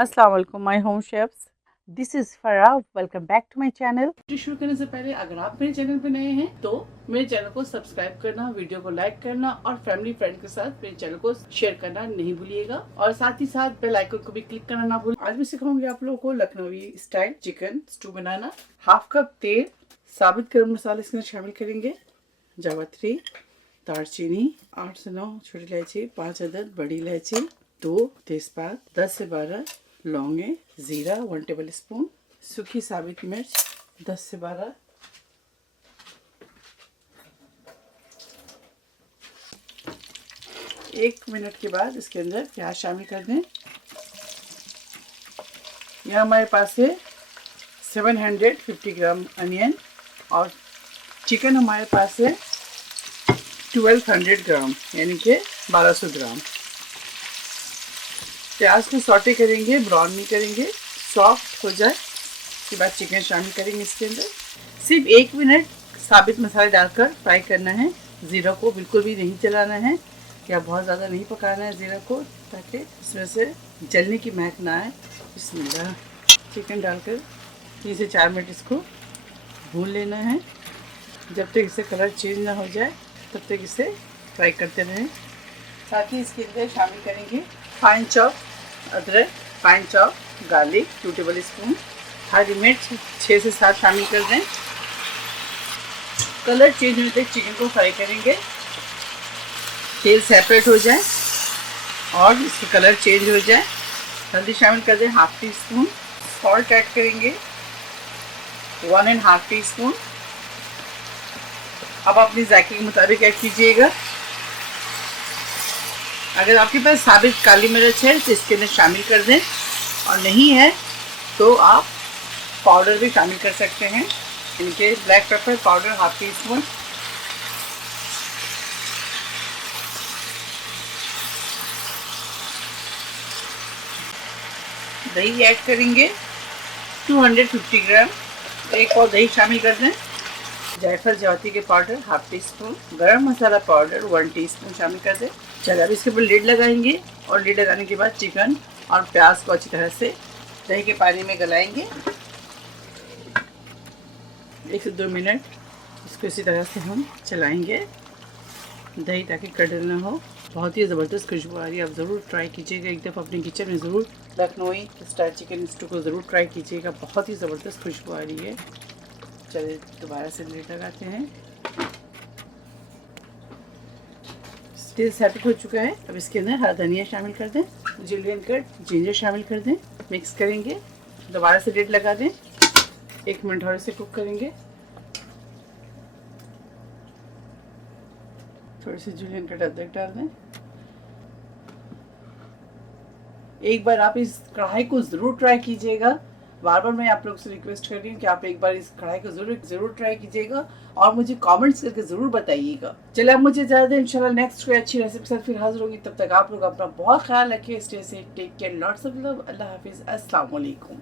अस्सलाम वालेकुम my home chefs, this is Farah. Welcome back to my channel. शुरू करने से पहले अगर आप मेरे चैनल पे नए हैं तो मेरे चैनल को सब्सक्राइब करना, वीडियो को लाइक करना और फैमिली फ्रेंड के साथ मेरे चैनल को शेयर करना नहीं भूलिएगा और साथ ही साथ बेल आइकन को भी क्लिक करना ना भूलिए। आज मैं सिखाऊंगी आप लोगों को लखनवी स्टाइल चिकन स्टू बनाना। हाफ कप तेल, साबुत गरम मसाले इसके अंदर शामिल करेंगे, जावित्री, दालचीनी, 8 से 9 छोटी इलायची, 5 अदद बड़ी इलायची, 2 तेजपात, 10 से 12 लौंगे, जीरा 1 टेबल स्पून, सूखी साबित मिर्च 10 से 12, एक मिनट के बाद इसके अंदर प्याज शामिल कर दें। यहाँ हमारे पास है 750 ग्राम अनियन और चिकन हमारे पास है 1200 ग्राम यानी कि 1200 ग्राम। प्याज को सॉटे करेंगे, ब्राउन नहीं करेंगे, सॉफ्ट हो जाए उसके बाद चिकन शामिल करेंगे इसके अंदर। सिर्फ 1 मिनट साबित मसाले डालकर फ्राई करना है। ज़ीरा को बिल्कुल भी नहीं जलाना है या बहुत ज़्यादा नहीं पकाना है ज़ीरा को, ताकि इसमें से जलने की महक ना आए। बिस्मिल्लाह। चिकन डालकर 3 से 4 मिनट इसको भून लेना है। जब तक इससे कलर चेंज ना हो जाए तब तक इसे फ्राई करते रहें। साथ ही इसके अंदर शामिल करेंगे फाइन चॉप अदरक, fine chop garlic 2 tablespoon, हरी मिर्च 6 से 7 शामिल कर दें। कलर चेंज होने तक चिकन को फ्राई करेंगे, तेल सेपरेट हो जाए और इसका कलर चेंज हो जाए। हल्दी शामिल कर दें 1/2 टी स्पून, सॉल्ट ऐड करेंगे 1½ टी स्पून। अब अपने जायके के मुताबिक ऐड कीजिएगा। अगर आपके पास साबित काली मिर्च है तो इसके अंदर शामिल कर दें और नहीं है तो आप पाउडर भी शामिल कर सकते हैं। इनके black pepper powder 1/2 tea spoon. दही ऐड करेंगे 250 ग्राम, एक और दही शामिल कर दें। जायफल जावित्री के पाउडर 1/2 टी स्पून, गरम मसाला पाउडर 1 टीस्पून शामिल कर दें। चलिए अब इसके ऊपर लिड लगाएंगे और लिड लगाने के बाद चिकन और प्याज को अच्छी तरह से दही के पानी में गलाएंगे। 1 से 2 मिनट इसको इसी तरह से हम चलाएंगे दही ताकि कड़क ना हो। बहुत ही ज़बरदस्त खुशबू आ रही है, आप ज़रूर ट्राई कीजिएगा। एक दफ़ा अपने किचन में ज़रूर लखनवी स्टाइल चिकन स्टू को ज़रूर ट्राई कीजिएगा, बहुत ही ज़बरदस्त खुशबू आ रही है। चलिए दोबारा से लिड लगाते हैं। तेल सेपरेट हो चुका है। अब इसके अंदर हरा धनिया शामिल कर दें, जुलियन कट जिंजर शामिल कर दें, मिक्स करेंगे। दोबारा से लिड लगा दें, 1 मिनट और इसे कुक करेंगे। थोड़ी सी जुलियन कट अदरक डाल दें। एक बार आप इस कढ़ाई को ज़रूर ट्राई कीजिएगा। बार बार मैं आप लोग से रिक्वेस्ट कर रही हूँ कि आप एक बार इस कढ़ाई को ज़रूर ट्राई कीजिएगा और मुझे कमेंट्स करके ज़रूर बताइएगा। चलिए अब मुझे ज़्यादा इंशाल्लाह नेक्स्ट कोई अच्छी रेसिपी के साथ फिर हाजिर होगी। तब तक आप लोग अपना बहुत ख्याल रखिए। Stay safe, take care, lots of love. अल्लाह हाफिज़, अस्सलाम वालेकुम।